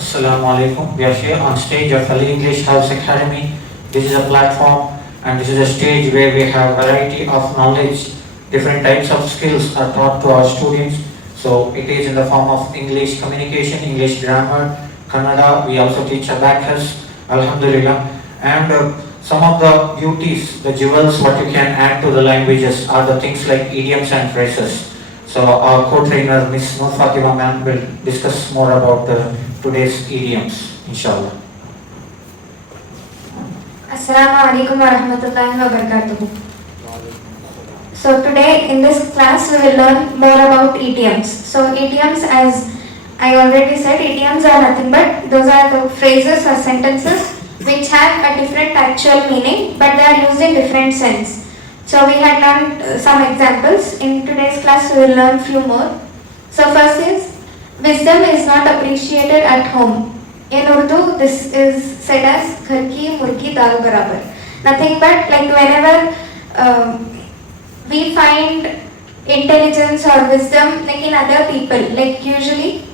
Assalamu alaikum. We are here on stage of Ali English House Academy. This is a platform and this is a stage where we have variety of knowledge. Different types of skills are taught to our students. So it is in the form of English communication, English grammar, Kannada. We also teach abacus, Alhamdulillah. And some of the beauties, the jewels, what you can add to the languages are the things like idioms and phrases. So our co-trainer Miss Nur Fatima ma'am will discuss more about today's idioms, inshallah. Assalamu alaikum wa rahmatullahi wa barakatuh. So today in this class we will learn more about idioms. So idioms, as I already said, idioms are nothing but those are the phrases or sentences which have a different actual meaning but they are used in different sense. So we had learned some examples. In today's class we will learn few more. So first is, wisdom is not appreciated at home. In Urdu this is said as ghar ki murgi dal barabar. Nothing but like whenever we find intelligence or wisdom like in other people, like usually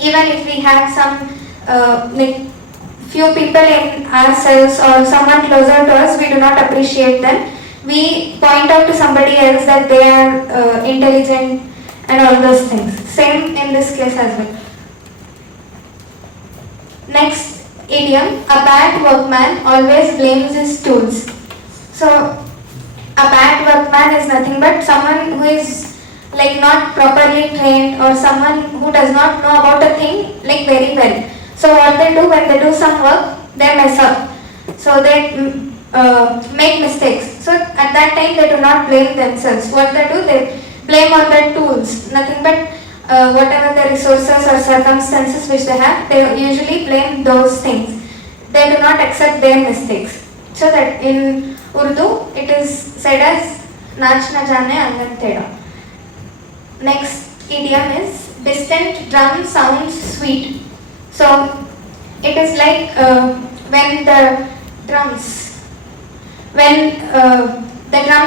even if we have some like few people in ourselves or someone closer to us, we do not appreciate them. We point out to somebody else that they are intelligent and all those things. Same in this case as well. Next idiom, a bad workman always blames his tools. So a bad workman is nothing but someone who is like not properly trained or someone who does not know about a thing like very well. So what they do when they do some work, they mess up. So they make mistakes. So at that time they do not blame themselves. What they do, they blame on their tools. Nothing but whatever the resources or circumstances which they have, they usually blame those things. They do not accept their mistakes. So that in Urdu it is said as Nach na jane angan teda. Next idiom is distant drum sounds sweet. So it is like when the drums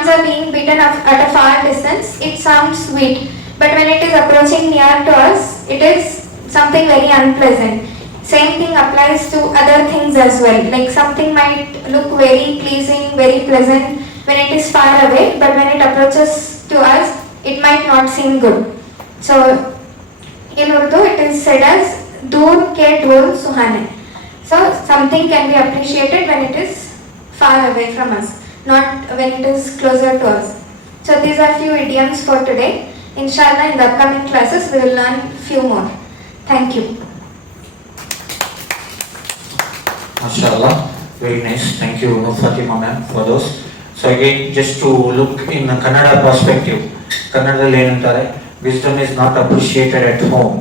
are being beaten at a far distance, it sounds sweet. But when it is approaching near to us, it is something very unpleasant. Same thing applies to other things as well. Like something might look very pleasing, very pleasant when it is far away, but when it approaches to us, it might not seem good. So in Urdu, it is said as dur ke dhol suhane. So something can be appreciated when it is far away from us, not when it is closer to us. So these are few idioms for today. Inshallah, in the upcoming classes, we will learn few more. Thank you. MashaAllah, very nice. Thank you, Nur Fatima ma'am, for those. So again, just to look in a Kannada perspective, Kannada ಏನಂತಾರೆ, wisdom is not appreciated at home.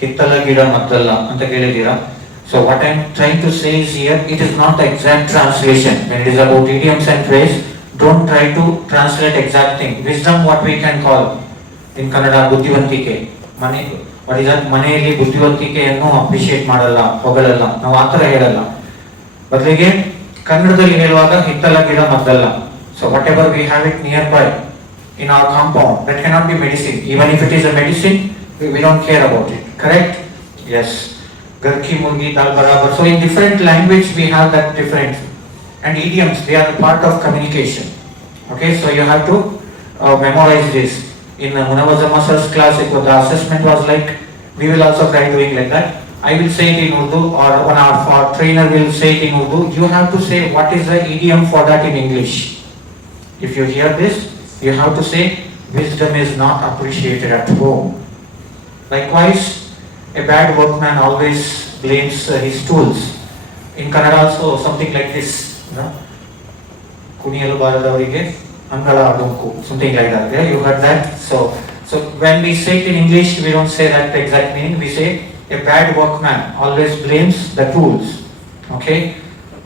ಹಿತ್ತಲ ಗಿಡ ಮದ್ದಲ್ಲ ಅಂತ ಕೇಳಿದ್ದೀರಾ. So what I am trying to say is here, it is not the exact translation. When it is about idioms and phrase, don't try to translate exact thing. Wisdom, what we can call in Kannada, ಬುದ್ಧಿವಂತಿಕೆ. what is that? ಮನೆಯಲ್ಲಿ ಬುದ್ಧಿವಂತಿಕೆಯನ್ನು appreciate ಮಾಡಲ್ಲ, ಹೊಗಳಲ್ಲ, ನಾವು ಆ ಥರ ಹೇಳಲ್ಲ. ಬದಲಿಗೆ ಕನ್ನಡದಲ್ಲಿ ಹೇಳುವಾಗ ಹಿತ್ತಲ ಗಿಡ ಮದ್ದಲ್ಲ. So whatever we have it nearby in our compound, that cannot be medicine. Even if it is a medicine, we don't care about it. Correct? Yes. Ghar ki murgi dal barabar. So in different language we have that different. And idioms, they are a part of communication. Okay, so you have to memorize this. In Munawazama sir's class, the assessment was like, we will also try doing like that. I will say it in Urdu, or one of our trainer will say it in Urdu. You have to say what is the idiom for that in English. If you hear this, you have to say, wisdom is not appreciated at home. Likewise, a bad workman always blames his tools. In Kannada also something like this, ಕುಣಿಯಲು ಬಾರದವರಿಗೆ ಅಂಗಳ ಡೊಂಕು, something like that. Yeah, you heard that. So when we say it in English, we don't say that exact meaning. We say a bad workman always blames the tools. Okay?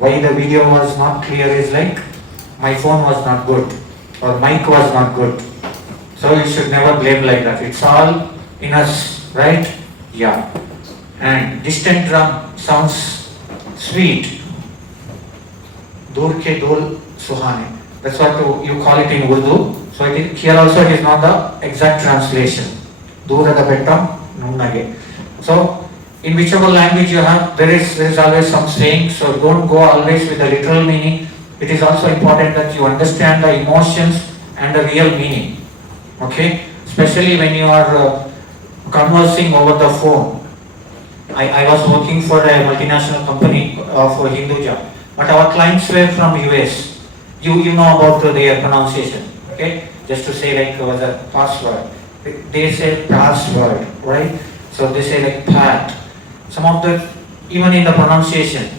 Why the video was not clear is like my phone was not good or mic was not good. So you should never blame like that. It's all in us, right? Yeah. And distant drum sounds sweet. Dur ke dhol suhane. That's what you call it in Urdu. So here also it is not the exact translation. ದೂರದ ಬೆಟ್ಟ ನುಣ್ಣಗೆ. So in whichever language you have, there is always some saying, so don't go always with the literal meaning. It is also important that you understand the emotions and the real meaning. Okay? Especially when you are conversing over the phone. I was working for a multinational company for Hinduja, but our clients were from US. You know about their pronunciation, okay? Just to say like the password. They say password, right? So they say like pat. Some of the, even in the pronunciation,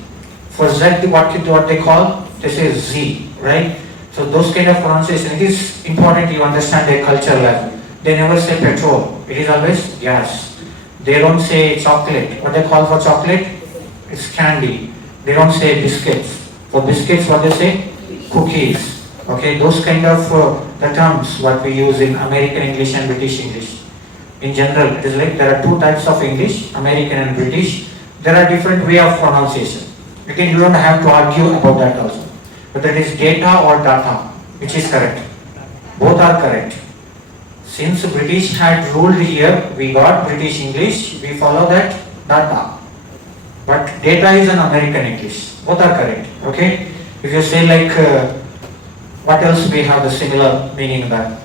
for Z, what they call, they say Z, right? So those kind of pronunciation, it is important you understand their culture level. They never say petrol, it is always gas. They don't say chocolate. What they call for chocolate? It's candy. They don't say biscuits. For biscuits, what they say? Cookies. Okay, those kind of the terms what we use in American English and British English. In general, it is like there are two types of English, American and British. There are different way of pronunciation. Again, you don't have to argue about that also. Whether it is data or data, which is correct. Both are correct. Since British had ruled here, we got British English, we follow that data. But data is an American English. Both are correct. Okay? If you say like, what else we have the similar meaning that?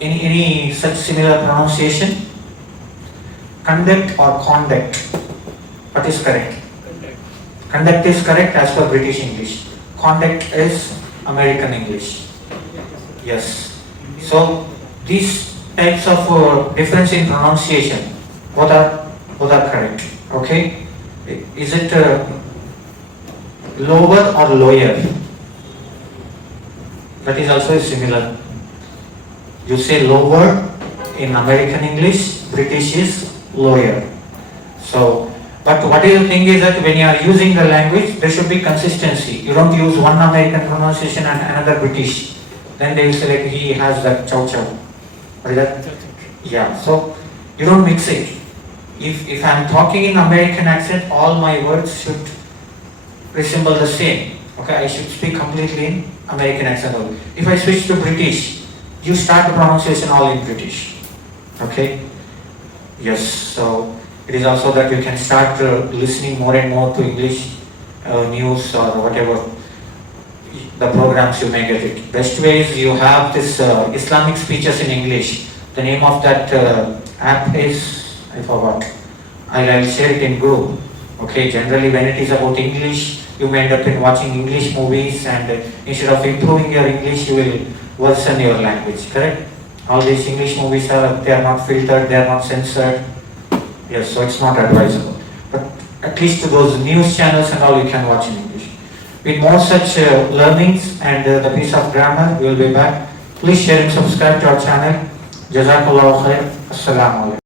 Any such similar pronunciation? Conduct or conduct? What is correct? Conduct is correct as per British English. Conduct is American English. Yes. So these types of difference in pronunciation, both are correct. Okay. Is it lower or lower? That is also similar. You say lower in American English, British is lower. So, but what is the thing is that when you are using the language, there should be consistency. You don't use one American pronunciation and another British. Then they will say like he has that chow chow. What is that? Yeah. So you don't mix it. If I am talking in American accent, all my words should resemble the same. Okay, I should speak completely in American accent only. If I switch to British, you start the pronunciation all in British. Okay. Yes. So it is also that you can start listening more and more to English news or whatever the programs you may get it. Best way is you have this Islamic speeches in English. The name of that app is, I forgot. I'll share it in group. Okay, generally when it is about English, you may end up in watching English movies and instead of improving your English, you will worsen your language, correct? All these English movies they are not filtered, they are not censored. Yes, so it's not advisable. But at least to those news channels and all you can watch in English. With more such learnings and the piece of grammar, we will be back. Please share and subscribe to our channel. Jazakallahu khair. Assalamu alaikum.